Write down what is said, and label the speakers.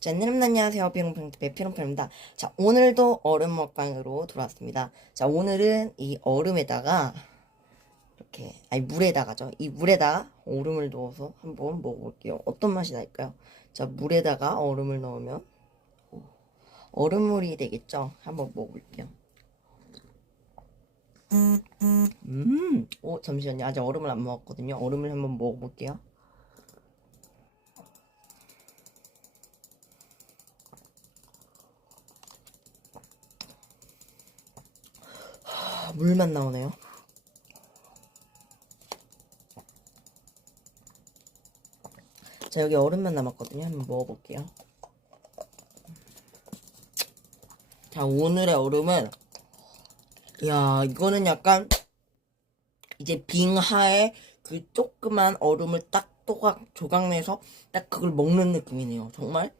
Speaker 1: 자, 여러분 안녕하세요. 비롱평TV의 피롱평입니다. 자, 오늘도 얼음 먹방으로 돌아왔습니다. 자, 오늘은 이 얼음에다가 이렇게, 아니 물에다가죠. 이 물에다 얼음을 넣어서 한번 먹어볼게요. 어떤 맛이 날까요? 자, 물에다가 얼음을 넣으면 얼음물이 되겠죠? 한번 먹어볼게요. 음, 오, 잠시만요. 아직 얼음을 안 먹었거든요. 얼음을 한번 먹어볼게요. 아, 물만 나오네요. 자, 여기 얼음만 남았거든요. 한번 먹어볼게요. 자, 오늘의 얼음은, 야, 이거는 약간, 이제 빙하에 그 조그만 얼음을 딱 또각 조각 내서 딱 그걸 먹는 느낌이네요. 정말